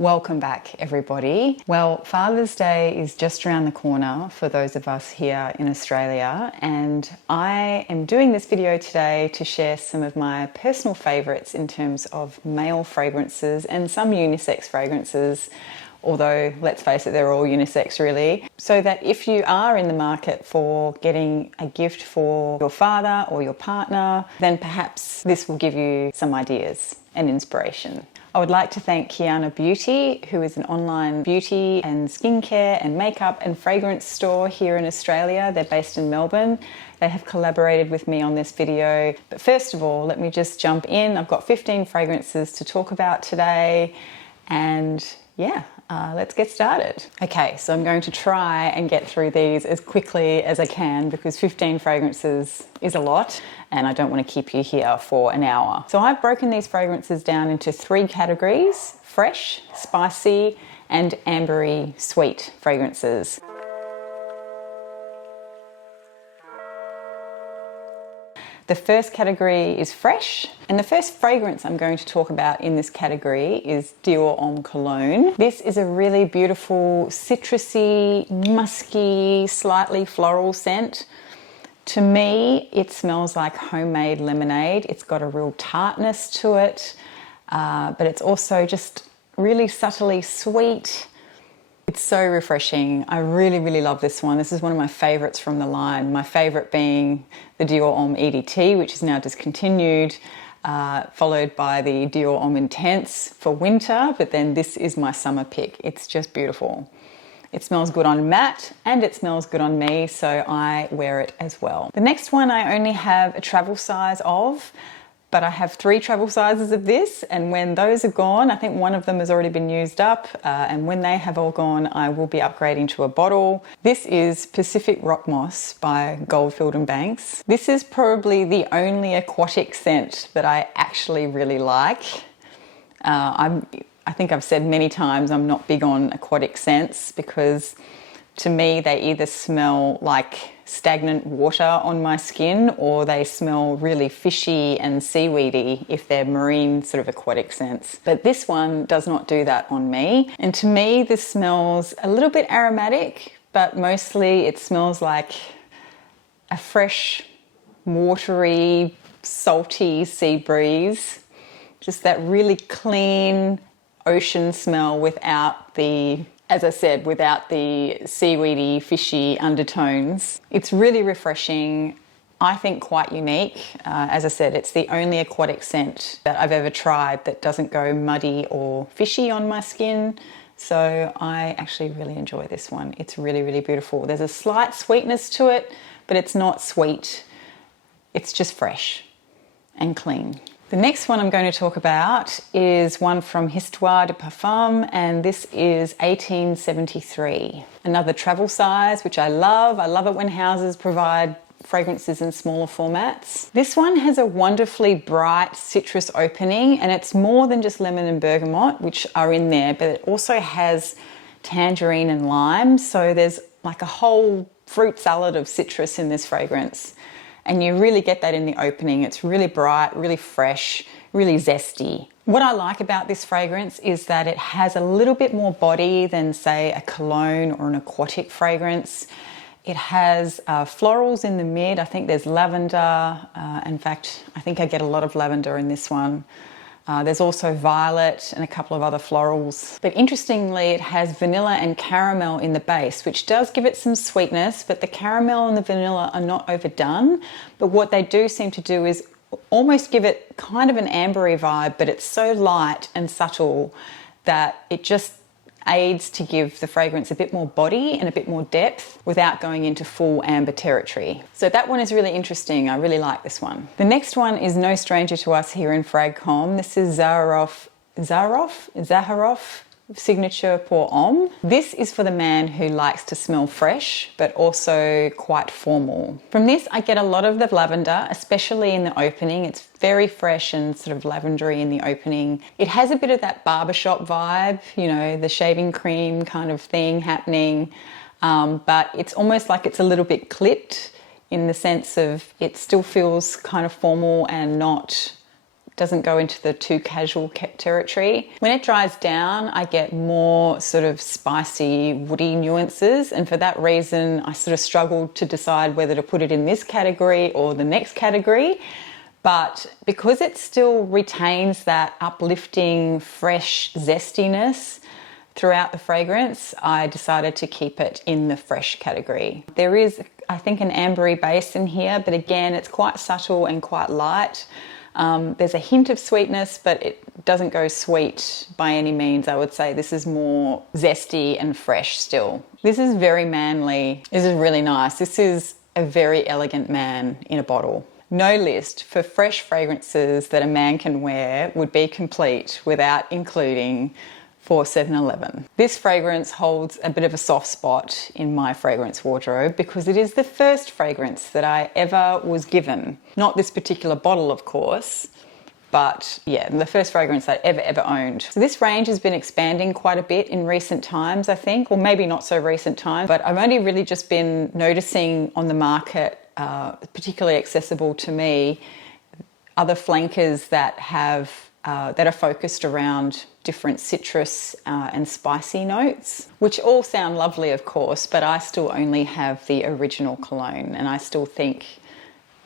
Welcome back, everybody. Well, Father's Day is just around the corner for those of us here in Australia, and I am doing this video today to share some of my personal favourites in terms of male fragrances and some unisex fragrances, although let's face it, they're all unisex really, so that if you are in the market for getting a gift for your father or your partner, then perhaps this will give you some ideas and inspiration. I would like to thank Kiana Beauty, who is an online beauty and skincare and makeup and fragrance store here in Australia. They're based in Melbourne. They have collaborated with me on this video. But first of all, let me just jump in. I've got 15 fragrances to talk about today, and yeah, let's get started. Okay, so I'm going to try and get through these as quickly as I can because 15 fragrances is a lot and I don't want to keep you here for an hour. So I've broken these fragrances down into 3 categories: fresh, spicy, and ambery sweet fragrances. The first category is fresh, and the first fragrance I'm going to talk about in this category is Homme Cologne. This is a really beautiful citrusy, musky, slightly floral scent. To me, it smells like homemade lemonade. It's got a real tartness to it, but it's also just really subtly sweet. It's so refreshing. I really love this one. This is one of my favorites from the line. My favorite being the Homme EDT, which is now discontinued, followed by the Homme Intense for winter, but then this is my summer pick. It's just beautiful. It smells good on Matt and it smells good on me, so I wear it as well. The next one I only have a travel size of, but I have 3 travel sizes of this, and when those are gone, I think one of them has already been used up, and when they have all gone, I will be upgrading to a bottle. This is Pacific Rock Moss by Goldfield and Banks. This is probably the only aquatic scent that I actually really like. I think I've said many times I'm not big on aquatic scents because to me they either smell like stagnant water on my skin or they smell really fishy and seaweedy if they're marine sort of aquatic scents. But this one does not do that on me. And to me this smells a little bit aromatic, but mostly it smells like a fresh, watery, salty sea breeze. Just that really clean ocean smell without the, as I said, without the seaweedy, fishy undertones. It's really refreshing, I think quite unique. As I said, it's the only aquatic scent that I've ever tried that doesn't go muddy or fishy on my skin. So I actually really enjoy this one. It's really beautiful. There's a slight sweetness to it, but it's not sweet. It's just fresh and clean. The next one I'm going to talk about is one from Histoires de Parfums, and this is 1873. Another travel size, which I love. I love it when houses provide fragrances in smaller formats. This one has a wonderfully bright citrus opening, and it's more than just lemon and bergamot, which are in there, but it also has tangerine and lime. So there's like a whole fruit salad of citrus in this fragrance. And you really get that in the opening. It's really bright, really fresh, really zesty. What I like about this fragrance is that it has a little bit more body than, say, a cologne or an aquatic fragrance. It has florals in the mid. I think there's lavender. In fact, I think I get a lot of lavender in this one. There's also violet and a couple of other florals. But interestingly, it has vanilla and caramel in the base, which does give it some sweetness, but the caramel and the vanilla are not overdone. But what they do seem to do is almost give it kind of an ambery vibe, but it's so light and subtle that it just aids to give the fragrance a bit more body and a bit more depth without going into full amber territory. So that one is really interesting. I really like this one. The next one is no stranger to us here in Fragcom. This is Zaharoff signature pour Homme. This is for the man who likes to smell fresh, but also quite formal. From this, I get a lot of the lavender, especially in the opening. It's very fresh and sort of lavendery in the opening. It has a bit of that barbershop vibe, you know, the shaving cream kind of thing happening. But it's almost like it's a little bit clipped in the sense of it still feels kind of formal and not doesn't go into the too casual territory. When it dries down, I get more sort of spicy, woody nuances, and for that reason, I sort of struggled to decide whether to put it in this category or the next category. But because it still retains that uplifting, fresh zestiness throughout the fragrance, I decided to keep it in the fresh category. There is, I think, an ambery base in here, but again, it's quite subtle and quite light. There's a hint of sweetness, but it doesn't go sweet by any means. I would say this is more zesty and fresh still. This is very manly. This is really nice. This is a very elegant man in a bottle. No list for fresh fragrances that a man can wear would be complete without including 4711. This fragrance holds a bit of a soft spot in my fragrance wardrobe because it is the first fragrance that I ever was given. Not this particular bottle, of course, but yeah, the first fragrance I ever owned. So this range has been expanding quite a bit in recent times, I think, or maybe not so recent times, but I've only really just been noticing on the market, particularly accessible to me, other flankers that have that are focused around different citrus and spicy notes, which all sound lovely, of course, but I still only have the original cologne, and I still think,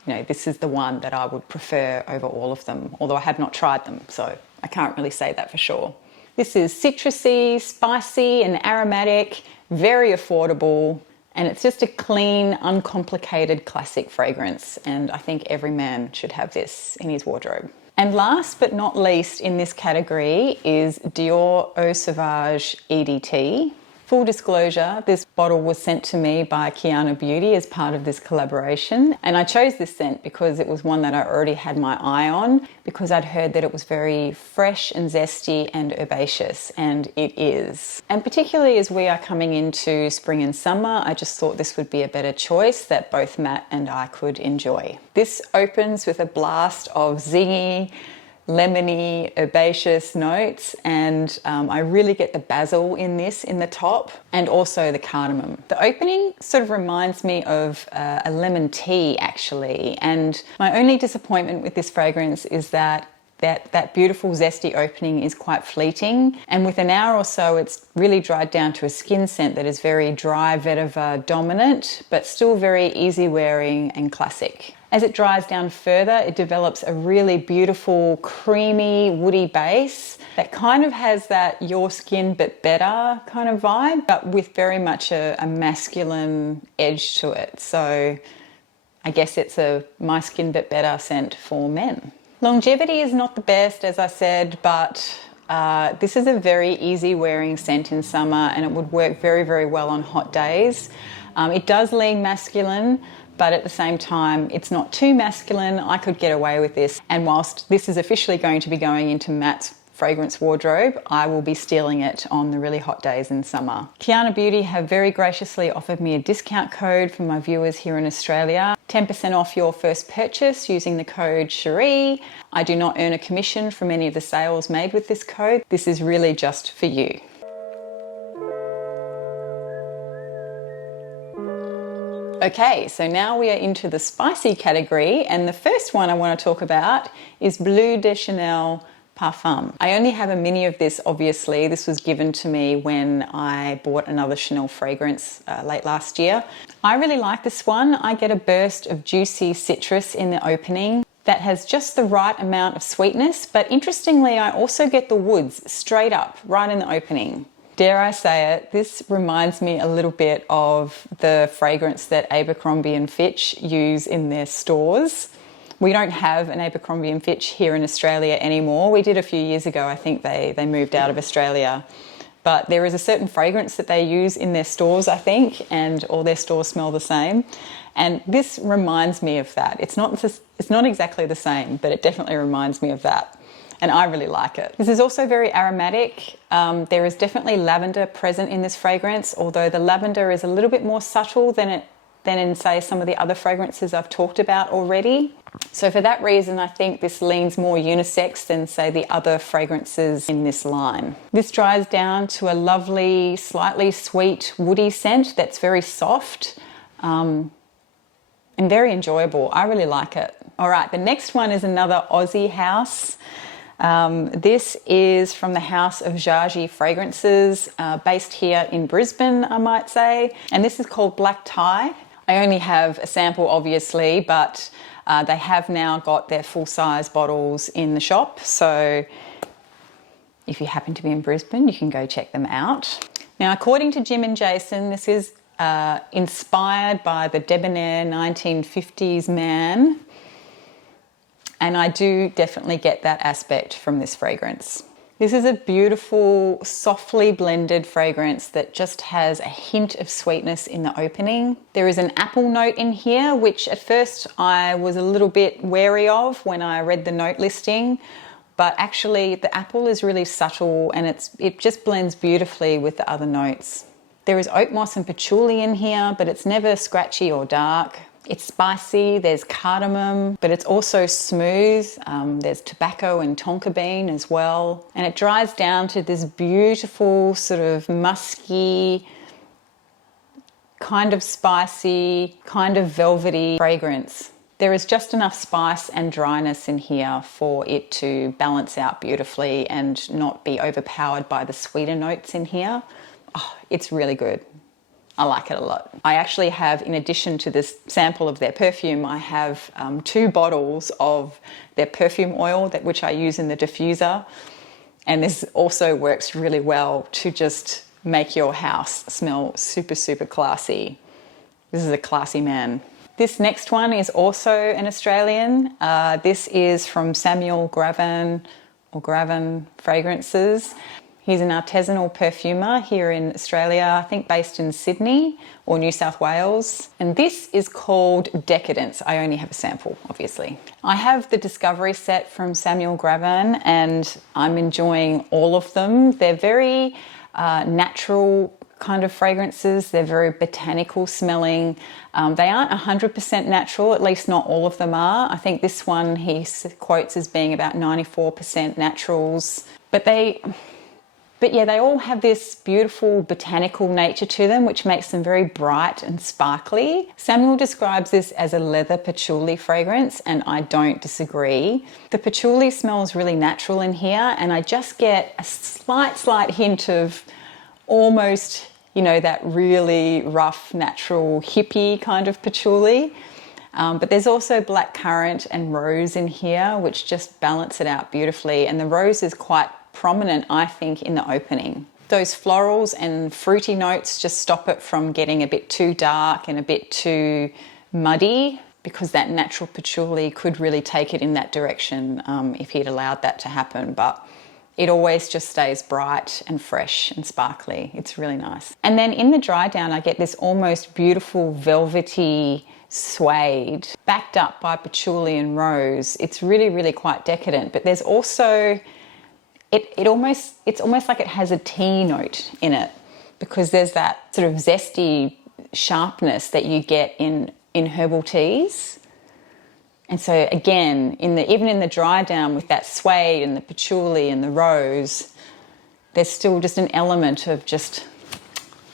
you know, this is the one that I would prefer over all of them, although I have not tried them, so I can't really say that for sure. This is citrusy, spicy and aromatic, very affordable, and it's just a clean, uncomplicated classic fragrance, and I think every man should have this in his wardrobe. And last but not least in this category is Dior Eau Sauvage EDT. Full disclosure, this bottle was sent to me by Kiana Beauty as part of this collaboration, and I chose this scent because it was one that I already had my eye on, because I'd heard that it was very fresh and zesty and herbaceous, and it is. And particularly as we are coming into spring and summer, I just thought this would be a better choice that both Matt and I could enjoy. This opens with a blast of zingy, lemony, herbaceous notes, and I really get the basil in this in the top, and also the cardamom. The opening sort of reminds me of a lemon tea actually, and my only disappointment with this fragrance is that beautiful zesty opening is quite fleeting, and with an hour or so it's really dried down to a skin scent that is very dry vetiver dominant, but still very easy wearing and classic. As it dries down further, it develops a really beautiful, creamy, woody base that kind of has that your skin but better kind of vibe, but with very much a masculine edge to it. So I guess it's a my skin but better scent for men. Longevity is not the best, as I said, but this is a very easy wearing scent in summer, and it would work very, very well on hot days. It does lean masculine, but at the same time, it's not too masculine. I could get away with this. And whilst this is officially going to be going into Matt's fragrance wardrobe, I will be stealing it on the really hot days in summer. Kiana Beauty have very graciously offered me a discount code for my viewers here in Australia. 10% off your first purchase using the code Cherie. I do not earn a commission from any of the sales made with this code. This is really just for you. Okay, so now we are into the spicy category, and the first one I want to talk about is Bleu de Chanel Parfum. I only have a mini of this, obviously. This was given to me when I bought another Chanel fragrance late last year. I really like this one. I get a burst of juicy citrus in the opening that has just the right amount of sweetness, but interestingly, I also get the woods straight up, right in the opening. Dare I say it, this reminds me a little bit of the fragrance that Abercrombie & Fitch use in their stores. We don't have an Abercrombie & Fitch here in Australia anymore. We did a few years ago. I think they moved out of Australia. But there is a certain fragrance that they use in their stores, I think, and all their stores smell the same. And this reminds me of that. It's not exactly the same, but it definitely reminds me of that. And I really like it. This is also very aromatic. There is definitely lavender present in this fragrance, although the lavender is a little bit more subtle than in, say, some of the other fragrances I've talked about already. So for that reason, I think this leans more unisex than, say, the other fragrances in this line. This dries down to a lovely, slightly sweet, woody scent that's very soft and very enjoyable. I really like it. All right, the next one is another Aussie house. This is from the house of JAJI Fragrances, based here in Brisbane, I might say. And this is called Black Tie. I only have a sample, obviously, but they have now got their full-size bottles in the shop. So if you happen to be in Brisbane, you can go check them out. Now, according to Jim and Jason, this is inspired by the debonair 1950s man. And I do definitely get that aspect from this fragrance. This is a beautiful, softly blended fragrance that just has a hint of sweetness in the opening. There is an apple note in here, which at first I was a little bit wary of when I read the note listing, but actually the apple is really subtle and it just blends beautifully with the other notes. There is oak moss and patchouli in here, but it's never scratchy or dark. It's spicy, there's cardamom, but it's also smooth. There's tobacco and tonka bean as well. And it dries down to this beautiful sort of musky, kind of spicy, kind of velvety fragrance. There is just enough spice and dryness in here for it to balance out beautifully and not be overpowered by the sweeter notes in here. Oh, it's really good. I like it a lot. I actually have, in addition to this sample of their perfume, I have 2 bottles of their perfume oil, which I use in the diffuser. And this also works really well to just make your house smell super, super classy. This is a classy man. This next one is also an Australian. This is from Samuel Gravan or Gravan Fragrances. He's an artisanal perfumer here in Australia, I think based in Sydney or New South Wales. And this is called Decadence. I only have a sample, obviously. I have the Discovery set from Samuel Gravan and I'm enjoying all of them. They're very natural kind of fragrances. They're very botanical smelling. They aren't 100% natural, at least not all of them are. I think this one he quotes as being about 94% naturals. But yeah, they all have this beautiful botanical nature to them, which makes them very bright and sparkly. Samuel describes this as a leather patchouli fragrance, and I don't disagree. The patchouli smells really natural in here, and I just get a slight hint of almost, you know, that really rough, natural, hippie kind of patchouli. But there's also blackcurrant and rose in here, which just balance it out beautifully. And the rose is quite prominent, I think, in the opening. Those florals and fruity notes just stop it from getting a bit too dark and a bit too muddy, because that natural patchouli could really take it in that direction if he'd allowed that to happen. But it always just stays bright and fresh and sparkly. It's really nice. And then in the dry down, I get this almost beautiful velvety suede backed up by patchouli and rose. It's really, really quite decadent, but there's also it's almost like it has a tea note in it, because there's that sort of zesty sharpness that you get in herbal teas. And so again, even in the dry down with that suede and the patchouli and the rose, there's still just an element of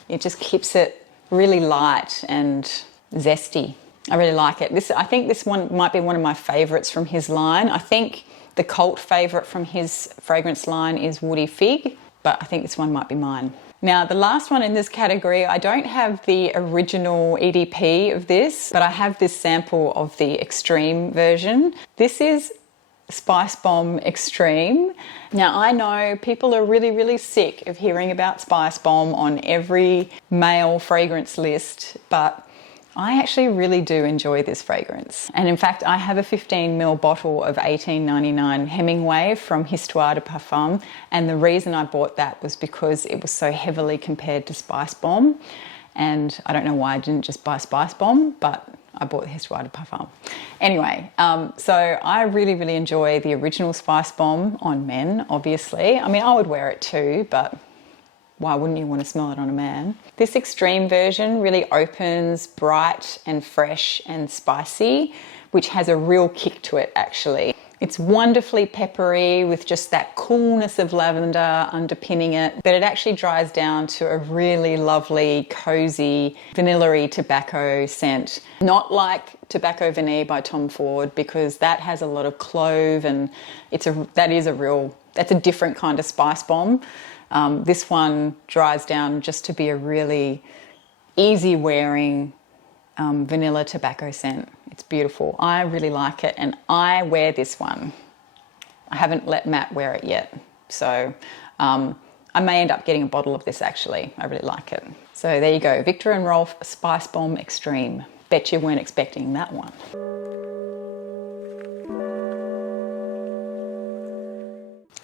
it just keeps it really light and zesty. I really like it. I think this one might be one of my favorites from his line. I think the cult favourite from his fragrance line is Woody Fig, but I think this one might be mine. Now, the last one in this category, I don't have the original EDP of this, but I have this sample of the extreme version. This is Spice Bomb Extreme. Now, I know people are really, really sick of hearing about Spice Bomb on every male fragrance list, but I actually really do enjoy this fragrance. And in fact, I have a 15ml bottle of 1899 Hemingway from Histoires de Parfums. And the reason I bought that was because it was so heavily compared to Spice Bomb. And I don't know why I didn't just buy Spice Bomb, but I bought the Histoires de Parfums. Anyway, so I really, really enjoy the original Spice Bomb on men, obviously. I mean, I would wear it too, but why wouldn't you want to smell it on a man? This extreme version really opens bright and fresh and spicy, which has a real kick to it actually. It's wonderfully peppery with just that coolness of lavender underpinning it, but it actually dries down to a really lovely, cozy, vanilla-y tobacco scent. Not like Tobacco Vanille by Tom Ford, because that has a lot of clove and that's a different kind of spice bomb. This one dries down just to be a really easy wearing vanilla tobacco scent. It's beautiful. I really like it, and I wear this one. I haven't let Matt wear it yet, so I may end up getting a bottle of this actually. I really like it. So there you go, Viktor and Rolf Spice Bomb Extreme. Bet you weren't expecting that one.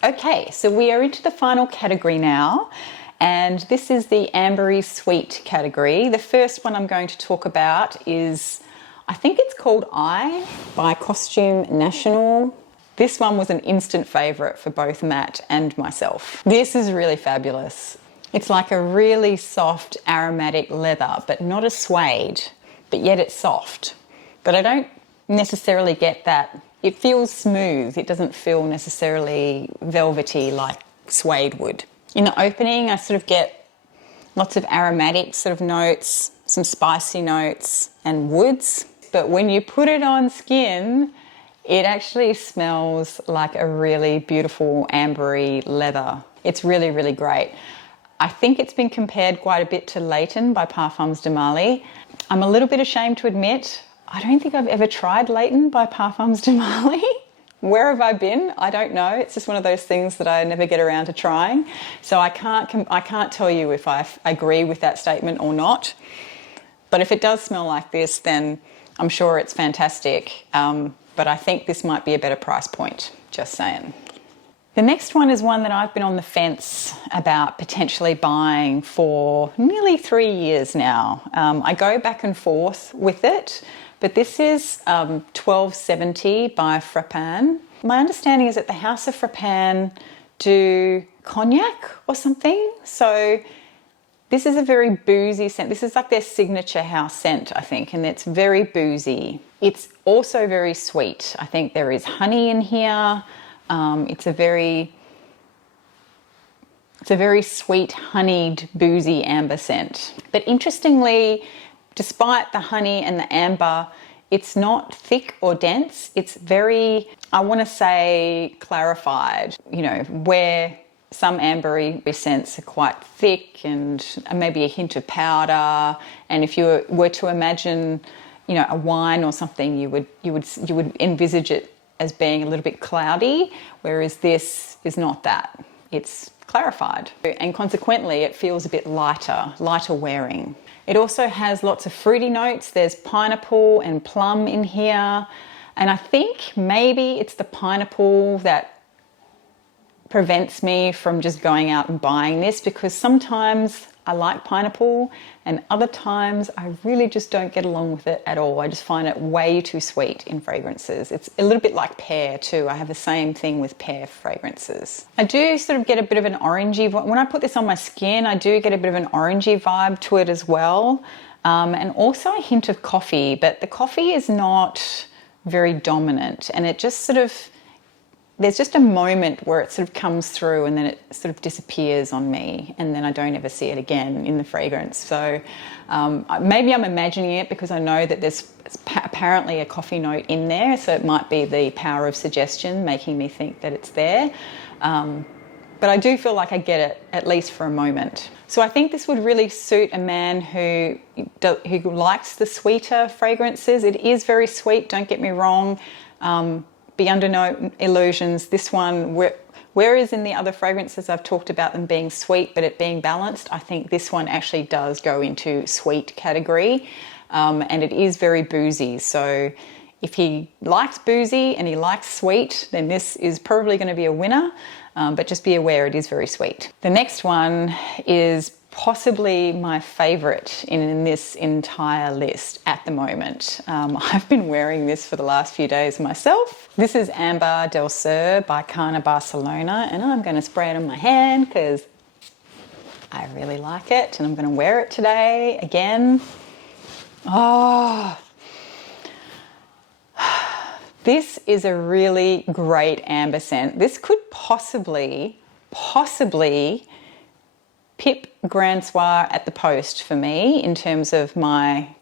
Okay, so we are into the final category now, and this is the Ambery Sweet category. The first one I'm going to talk about is, I think it's called I by Costume National. This one was an instant favourite for both Matt and myself. This is really fabulous. It's like a really soft aromatic leather, but not a suede, but yet it's soft. But I don't necessarily get that. It feels smooth. It doesn't feel necessarily velvety like suede would. In the opening, I sort of get lots of aromatic sort of notes, some spicy notes and woods. But when you put it on skin, it actually smells like a really beautiful ambery leather. It's really, really great. I think it's been compared quite a bit to Leighton by Parfums de Marly. I'm a little bit ashamed to admit, I don't think I've ever tried Leighton by Parfums de Marly. Where have I been? I don't know. It's just one of those things that I never get around to trying. So I can't tell you if I agree with that statement or not. But if it does smell like this, then I'm sure it's fantastic. But I think this might be a better price point, just saying. The next one is one that I've been on the fence about potentially buying for nearly 3 years now. I go back and forth with it, but this is 1270 by Frappan. My understanding is that the House of Frappan do cognac or something. So this is a very boozy scent. This is like their signature house scent, I think, and it's very boozy. It's also very sweet. I think there is honey in here. It's a very sweet, honeyed, boozy amber scent. But interestingly, despite the honey and the amber, it's not thick or dense. It's very, I want to say, clarified. You know, where some ambery scents are quite thick and maybe a hint of powder. And if you were to imagine, you know, a wine or something, you would envisage it as being a little bit cloudy, whereas this is not that. It's clarified, and consequently it feels a bit lighter wearing. It also has lots of fruity notes. There's pineapple and plum in here, and I think maybe it's the pineapple that prevents me from just going out and buying this, because sometimes I like pineapple and other times I really just don't get along with it at all. I just find it way too sweet in fragrances. It's a little bit like pear too. I have the same thing with pear fragrances. I do sort of get a bit of an orangey vibe. When I put this on my skin, I do get a bit of an orangey vibe to it as well. And also a hint of coffee, but the coffee is not very dominant, and it just sort of, there's just a moment where it sort of comes through and then it sort of disappears on me, and then I don't ever see it again in the fragrance. So maybe I'm imagining it because I know that there's apparently a coffee note in there, so it might be the power of suggestion making me think that it's there. But I do feel like I get it at least for a moment. So I think this would really suit a man who likes the sweeter fragrances. It is very sweet, don't get me wrong. Be under no illusions. This one, whereas in the other fragrances I've talked about them being sweet but it being balanced, I think this one actually does go into sweet category, and it is very boozy. So if he likes boozy and he likes sweet, then this is probably going to be a winner, but just be aware it is very sweet. The next one is possibly my favourite in this entire list at the moment. I've been wearing this for the last few days myself. This is Ambar Delser by Carner, Barcelona, and I'm going to spray it on my hand because I really like it, and I'm going to wear it today again. Oh, This is a really great amber scent. This could possibly pip Grand Soir at the post for me in terms of my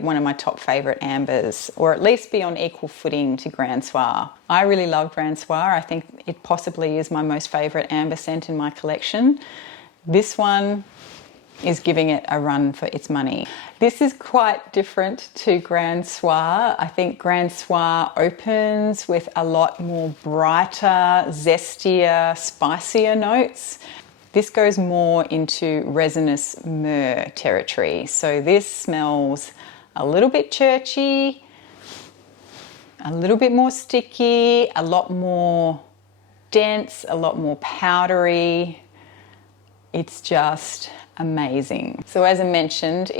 one of my top favourite ambers, or at least be on equal footing to Grand Soir. I really love Grand Soir. I think it possibly is my most favourite amber scent in my collection. This one is giving it a run for its money. This is quite different to Grand Soir. I think Grand Soir opens with a lot more brighter, zestier, spicier notes. This goes more into resinous myrrh territory. So this smells a little bit churchy, a little bit more sticky, a lot more dense, a lot more powdery. It's just amazing. So as I mentioned,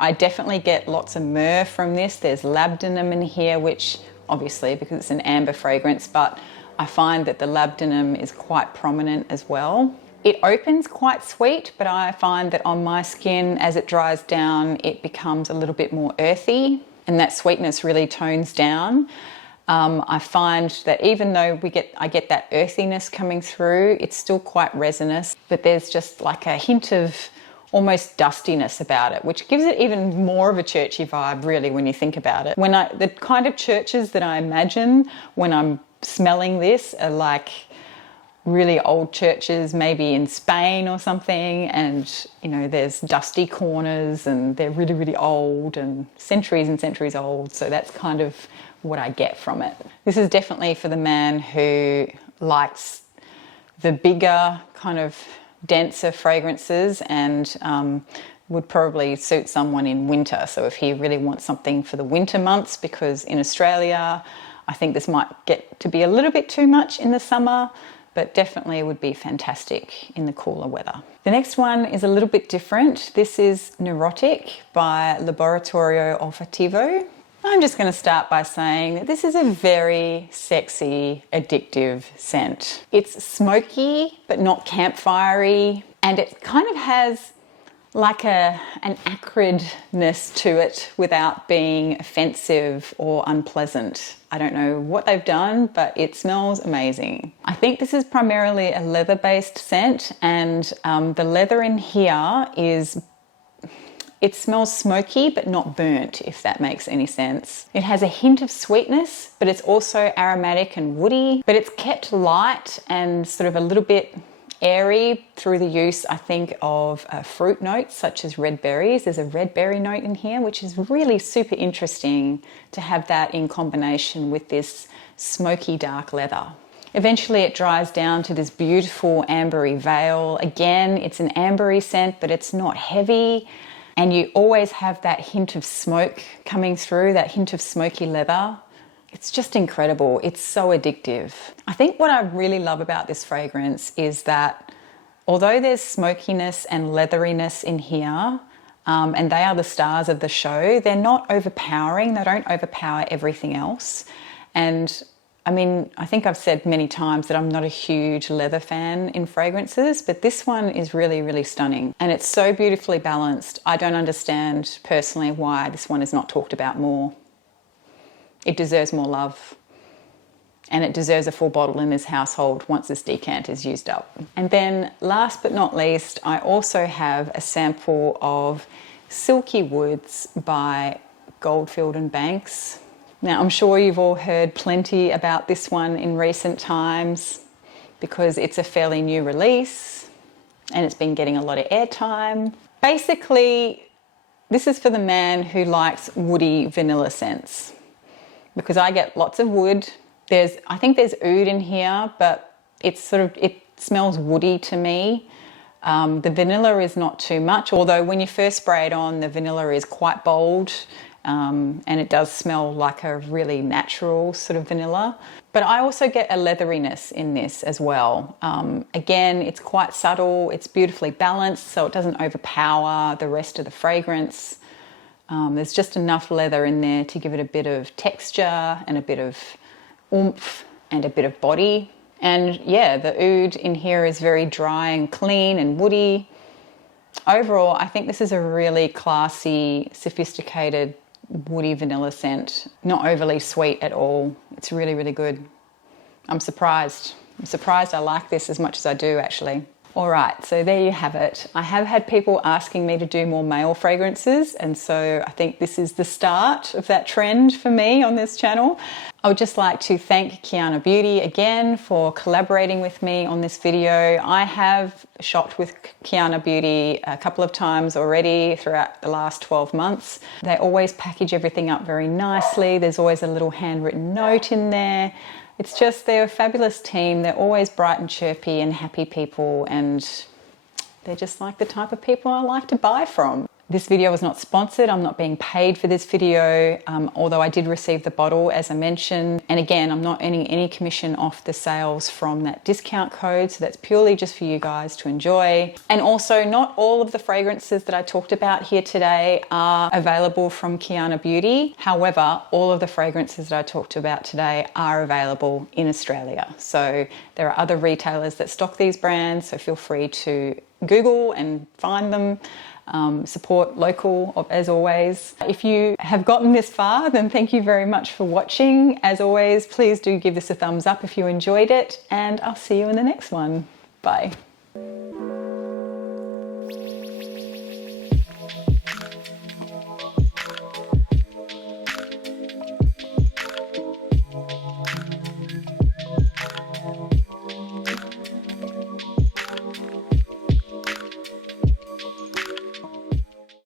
I definitely get lots of myrrh from this. There's labdanum in here, which obviously because it's an amber fragrance, but I find that the labdanum is quite prominent as well. It opens quite sweet, but I find that on my skin, as it dries down, it becomes a little bit more earthy, and that sweetness really tones down. I find that even though I get that earthiness coming through, it's still quite resinous, but there's just like a hint of almost dustiness about it, which gives it even more of a churchy vibe, really, when you think about it. The kind of churches that I imagine when I'm smelling this are like really old churches, maybe in Spain or something, and there's dusty corners and they're really, really old and centuries old. So that's kind of what I get from it. This is definitely for the man who likes the bigger, kind of denser fragrances, and would probably suit someone in winter. So if he really wants something for the winter months, because in Australia I think this might get to be a little bit too much in the summer, but definitely would be fantastic in the cooler weather. The next one is a little bit different. This is Nerotic by Laboratorio Olfattivo. I'm just going to start by saying that this is a very sexy, addictive scent. It's smoky, but not campfirey, and it kind of has like an acridness to it without being offensive or unpleasant. I don't know what they've done, but it smells amazing. I think this is primarily a leather-based scent, and the leather in here it smells smoky but not burnt, if that makes any sense. It has a hint of sweetness, but it's also aromatic and woody, but it's kept light and sort of a little bit airy through the use, I think, of fruit notes such as red berries. There's a red berry note in here, which is really super interesting to have that in combination with this smoky dark leather. Eventually it dries down to this beautiful ambery veil. Again, it's an ambery scent, but it's not heavy. And you always have that hint of smoke coming through, that hint of smoky leather. It's just incredible. It's so addictive. I think what I really love about this fragrance is that although there's smokiness and leatheriness in here, and they are the stars of the show, they're not overpowering. They don't overpower everything else. And I mean, I think I've said many times that I'm not a huge leather fan in fragrances, but this one is really, really stunning. And it's so beautifully balanced. I don't understand personally why this one is not talked about more. It deserves more love. And it deserves a full bottle in this household once this decant is used up. And then last but not least, I also have a sample of Silky Woods by Goldfield and Banks. Now, I'm sure you've all heard plenty about this one in recent times because it's a fairly new release and it's been getting a lot of airtime. Basically, this is for the man who likes woody vanilla scents, because I get lots of wood. I think there's oud in here, but it smells woody to me. The vanilla is not too much, although when you first spray it on, the vanilla is quite bold. And it does smell like a really natural sort of vanilla. But I also get a leatheriness in this as well. Again, it's quite subtle, it's beautifully balanced, so it doesn't overpower the rest of the fragrance. There's just enough leather in there to give it a bit of texture and a bit of oomph and a bit of body. And yeah, the oud in here is very dry and clean and woody. Overall, I think this is a really classy, sophisticated woody vanilla scent. Not overly sweet at all. It's really, really good. I'm surprised. I'm surprised I like this as much as I do, actually. All right, so there you have it. I have had people asking me to do more male fragrances, and so I think this is the start of that trend for me on this channel. I would just like to thank Kiana Beauty again for collaborating with me on this video. I have shopped with Kiana Beauty a couple of times already throughout the last 12 months. They always package everything up very nicely. There's always a little handwritten note in there. It's just, they're a fabulous team. They're always bright and chirpy and happy people, and they're just like the type of people I like to buy from. This video was not sponsored. I'm not being paid for this video, although I did receive the bottle, as I mentioned. And again, I'm not earning any commission off the sales from that discount code, so that's purely just for you guys to enjoy. And also, not all of the fragrances that I talked about here today are available from Kiana Beauty. However, all of the fragrances that I talked about today are available in Australia. So there are other retailers that stock these brands, so feel free to Google and find them. Support local, as always. If you have gotten this far, then thank you very much for watching. As always, please do give this a thumbs up if you enjoyed it, and I'll see you in the next one. Bye.